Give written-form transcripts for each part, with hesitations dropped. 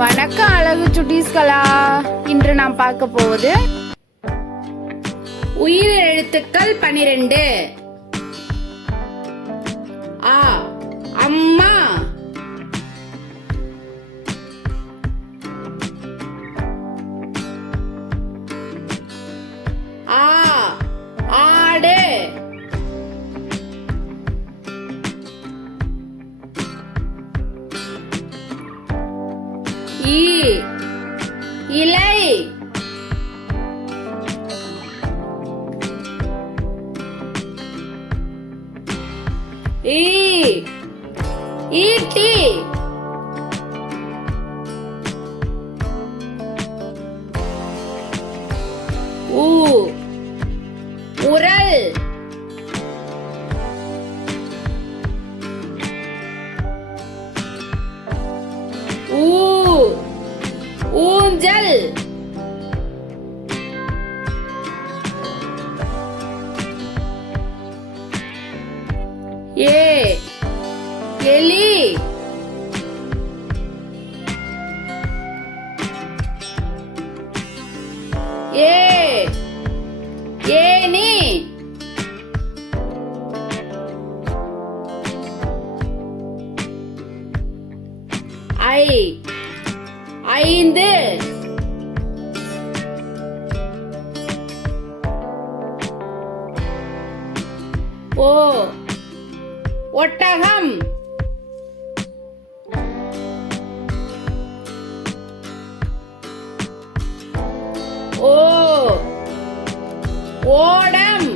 வணக்கம் அழகு சுட்டீஸ்களா. இன்று நாம் பார்க்க போவது உயிர் எழுத்துக்கள் 12. ஆ அம்மா, ஆ ஆடு, இலை, ஈட்டி, உரல், ஊஞ்சல், எலி, ஏனி, ஐந்து, ஒட்டகம், ஓடம்,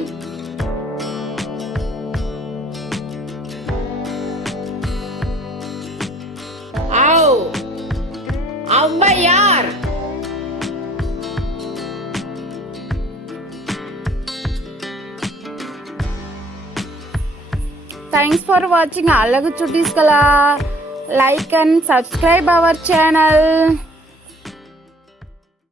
Avvaiyar. Thanks for watching Alagu Chuttis Kala. Like and subscribe our channel.